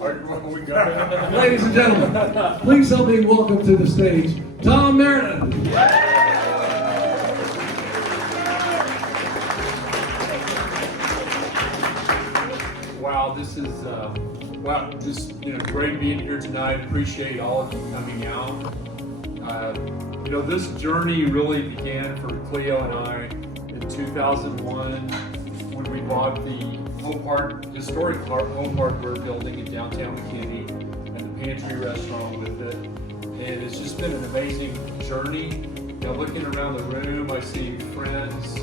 Ladies and gentlemen, please help me welcome to the stage, Tom Meredith. Wow, this is just great being here tonight. Appreciate all of you coming out. This journey really began for Cleo and I in 2001 when we bought the historic home park we're building in downtown McKinney and the Pantry Restaurant with it. And it's just been an amazing journey. Looking around the room, I see friends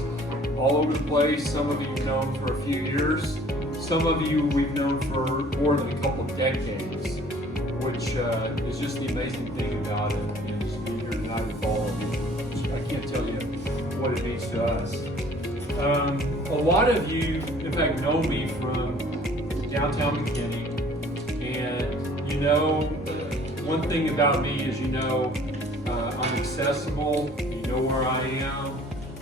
all over the place. Some of you have known for a few years. Some of you we've known for more than a couple of decades, which is just the amazing thing about it. And just being here tonight with all of you, I can't tell you what it means to us. A lot of you, in fact, know me from downtown McKinney, and one thing about me is I'm accessible. You know where I am.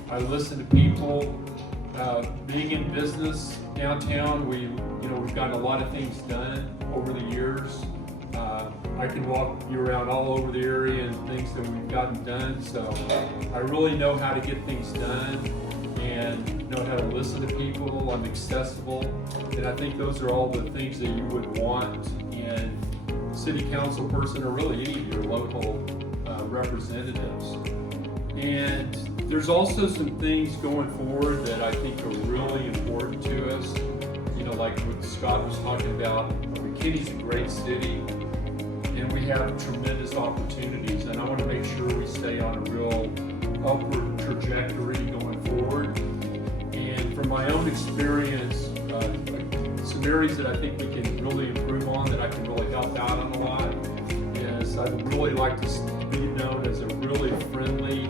I listen to people. Being in business downtown, we've gotten a lot of things done over the years. I can walk you around all over the area and things that we've gotten done. So I really know how to get things done and know how to listen to people. I'm accessible, and I think those are all the things that you would want in a city council person or really any of your local representatives. And there's also some things going forward that I think are really important to us. Like what Scott was talking about, McKinney's a great city, and we have tremendous opportunities, and I want to make sure we stay on a real upward trajectory going forward. And from my own experience, some areas that I think we can really improve on, that I can really help out on a lot, is I would really like to be known as a really friendly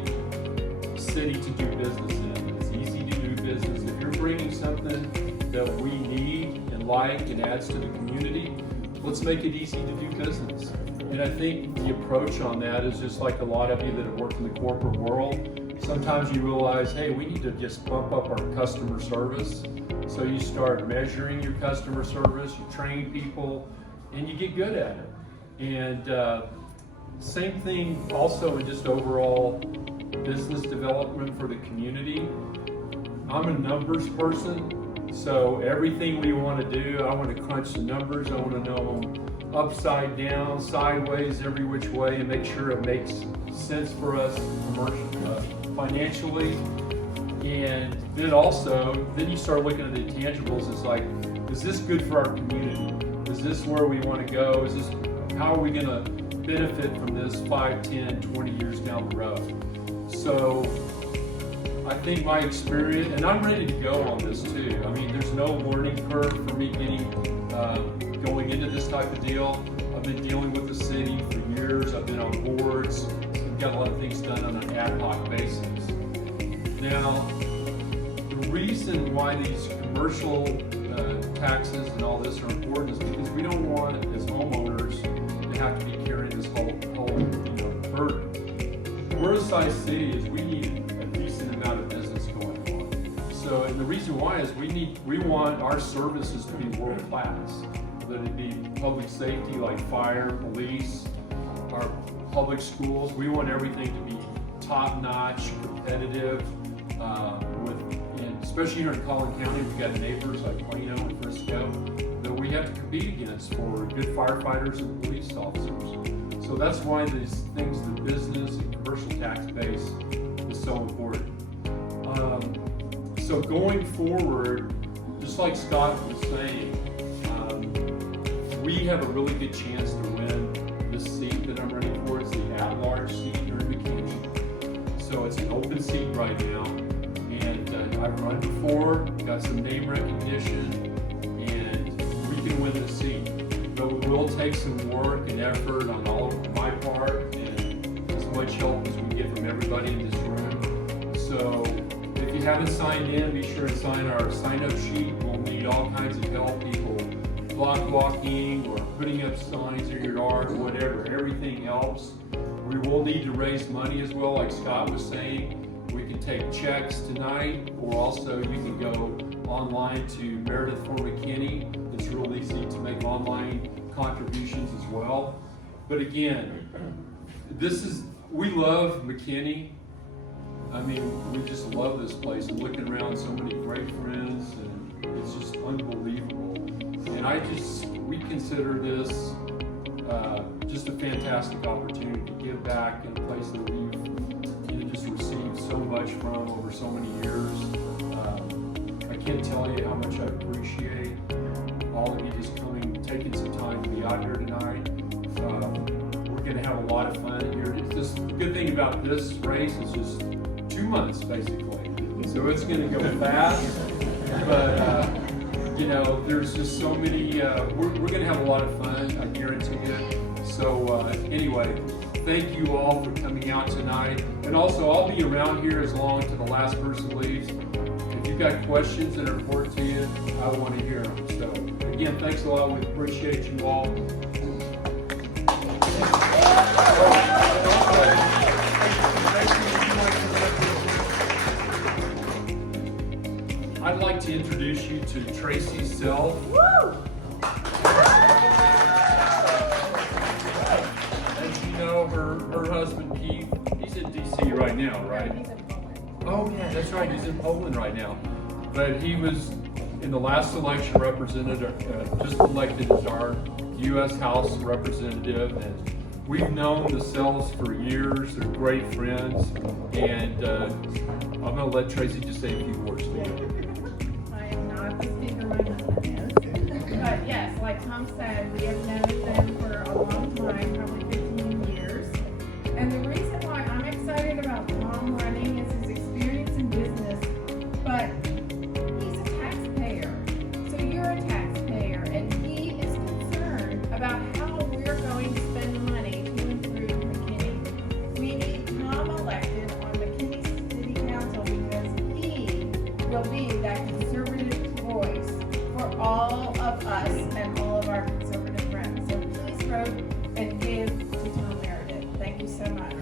city to do business in. It's easy to do business. If you're bringing something that we need and like and adds to the community, let's make it easy to do business. And I think the approach on that is just like a lot of you that have worked in the corporate world. Sometimes you realize, hey, we need to just bump up our customer service. So you start measuring your customer service, you train people, and you get good at it. And same thing also in just overall business development for the community. I'm a numbers person. So everything we want to do, I want to crunch the numbers. I want to know them upside down, sideways, every which way, and make sure it makes sense for us financially. And then then you start looking at the intangibles. It's like, is this good for our community? Is this where we want to go? How are we going to benefit from this 5, 10, 20 years down the road? So I think my experience, and I'm ready to go on this too. I mean, there's no learning curve for me going into this type of deal. I've been dealing with the city for years. I've been on boards. We've got a lot of things done on an ad hoc basis. Now, the reason why these commercial taxes and all this are important is because we don't want, as homeowners, to have to be carrying this whole burden. We're a size city is we need a decent amount of business going on. So, and the reason why is we want our services to be world class. Whether it be public safety like fire, police, our public schools. We want everything to be top notch, competitive. And especially here in Collin County, we've got neighbors like Plano and Frisco that we have to compete against for good firefighters and police officers. So that's why these things, the business and commercial tax base is so important. So going forward, just like Scott was saying, we have a really good chance to win this seat that I'm running for. It's the at-large seat here in McKinney. So it's an open seat right now. And I've run before, got some name recognition, and we can win the seat. But it will take some work and effort on all of my part, and as much help as we get from everybody in this room. So if you haven't signed in, be sure to sign our sign-up sheet. We'll need all kinds of help, people block walking or putting up signs in your yard or whatever. Everything helps. We will need to raise money as well, like Scott was saying. We can take checks tonight, or also you can go online to Meredith for McKinney. It's real easy to make online contributions as well. But again, we love McKinney. I mean, we just love this place, and looking around, so many great friends, and it's just unbelievable. And we consider this just a fantastic opportunity to give back in a place that we've just received so much from over so many years. I can't tell you how much I appreciate all of you just coming, taking some time to be out here tonight. We're going to have a lot of fun here. The good thing about this race is just 2 months, basically. So it's going to go fast, but there's just so many, we're going to have a lot of fun, I guarantee you. So anyway, thank you all for coming out tonight. And also, I'll be around here as long as the last person leaves. If you've got questions that are important to you, I want to hear them. So again, thanks a lot. We appreciate you all. I'd like to introduce you to Tracy Self. As you know, her husband Keith, he's in DC right now, right? He's in Poland. Oh yeah, that's right, he's in Poland right now. But he was, in the last election, just elected as our U.S. House representative, and we've known the Sells for years. They're great friends, and I'm going to let Tracy just say a few words to you. I am not the speaker my husband is. But yes, like Tom said, we have known them for a long time, probably 15 years. And the reason why I'm excited about Tom running is his experience in business, but he's a taxpayer. So you're a taxpayer, and he is concerned about how we're going to spend the money to improve McKinney. We need Tom elected on McKinney City Council because he will be that conservative voice for all of us and all of our conservative friends. So please vote and give to Tom Meredith. Thank you so much.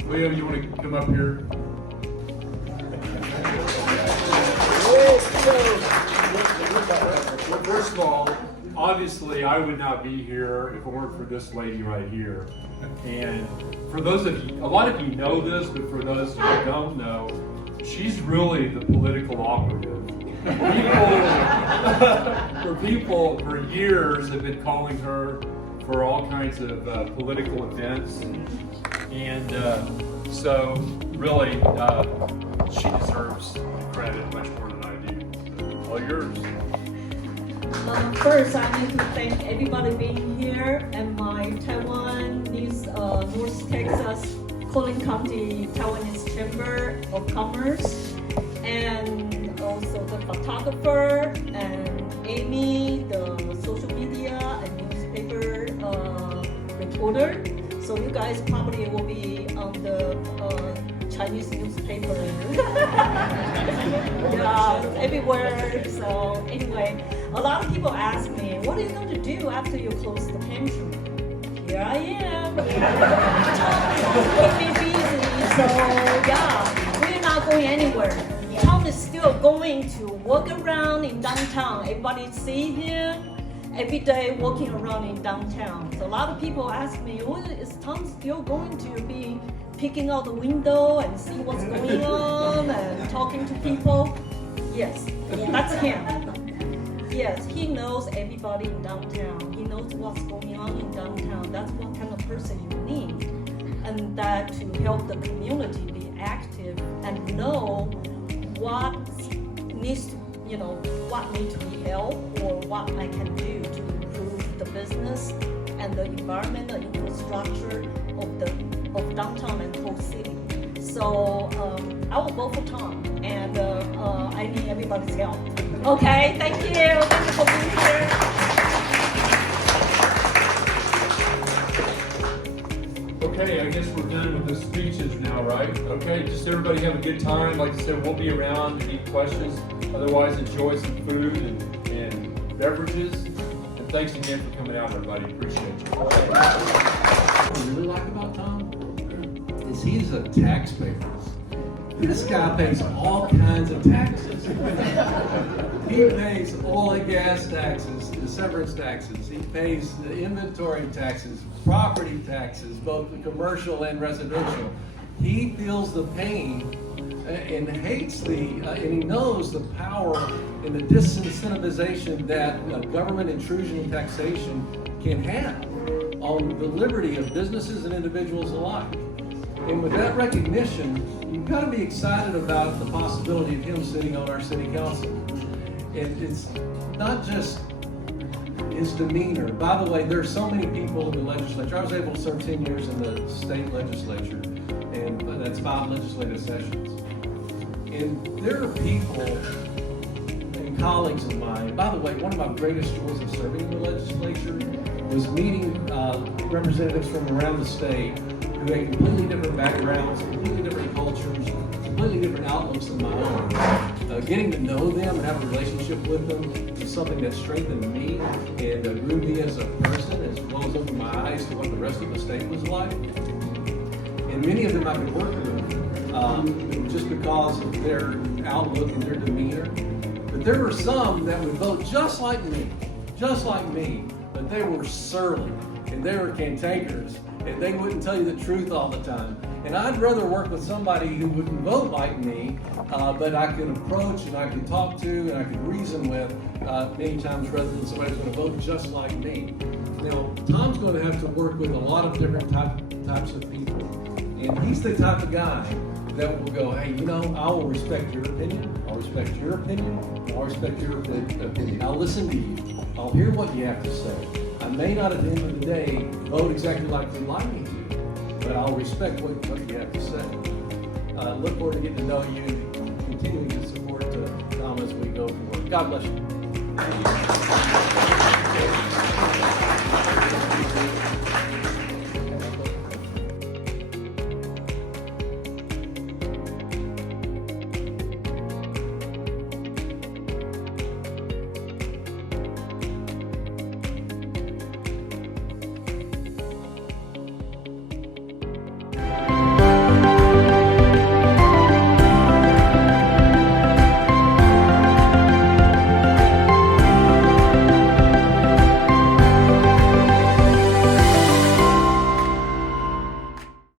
Cleo, you want to come up here? Well, first of all, obviously I would not be here if it weren't for this lady right here. And for those of you, a lot of you know this, but for those who don't know, she's really the political operative. People for years have been calling her for all kinds of political events. And so really, she deserves credit much more than I do. All yours. First, I need to thank everybody being here and my Taiwanese North Texas Collin County Taiwanese Chamber of Commerce, and also the photographer and Amy, the social media and newspaper reporter. So you guys probably will be on the Chinese newspaper. Yeah, everywhere. So anyway, a lot of people ask me, what are you going to do after you close the pantry? Here I am. Keep me busy. So yeah, we're not going anywhere. Tom is still going to walk around in downtown. Everybody see him every day walking around in downtown. So a lot of people ask me, is Tom still going to be peeking out the window and see what's going on and talking to people? Yes, that's him. Yes, he knows everybody in downtown. He knows what's going on in downtown. That's what kind of person you need. And that to help the community be active and know what needs to, what needs to be helped or what I can do to improve the business and the environmental infrastructure of downtown and whole city. So I will vote for Tom, and I need everybody's help. Okay, thank you. Thank you for being here. Okay, I guess we're done with the speeches now, right? Okay, just everybody have a good time. Like I said, we'll be around to any questions. Otherwise, enjoy some food and beverages. And thanks again for coming out, everybody. Appreciate you. What I really like about Tom is he's a taxpayer. This guy pays all kinds of taxes. He pays oil and gas taxes, the severance taxes. He pays the inventory taxes, property taxes, both the commercial and residential. He feels the pain and hates and he knows the power and the disincentivization that government intrusion and taxation can have on the liberty of businesses and individuals alike. And with that recognition, you've got to be excited about the possibility of him sitting on our city council. And it's not just his demeanor. By the way, there's so many people in the legislature. I was able to serve 10 years in the state legislature, and that's 5 legislative sessions. And there are people and colleagues of mine. By the way, one of my greatest joys of serving in the legislature was meeting representatives from around the state who had completely different backgrounds, completely different cultures, completely different outlooks than my own. Getting to know them and have a relationship with them is something that strengthened me and grew me as a person, as well as opened my eyes to what the rest of the state was like. And many of them I could work with just because of their outlook and their demeanor. But there were some that would vote just like me, but they were surly and they were cantankerous and they wouldn't tell you the truth all the time. And I'd rather work with somebody who wouldn't vote like me, but I could approach and I could talk to and I could reason with many times rather than somebody who's going to vote just like me. Now, Tom's going to have to work with a lot of different types of people. And he's the type of guy that will go, hey, you know, I will respect your opinion. I'll respect your opinion. I'll respect your opinion. I'll listen to you. I'll hear what you have to say. I may not at the end of the day vote exactly like you'd like me to, but I'll respect what you have to say. Look forward to getting to know you and continuing to support Tom as we go forward. God bless you.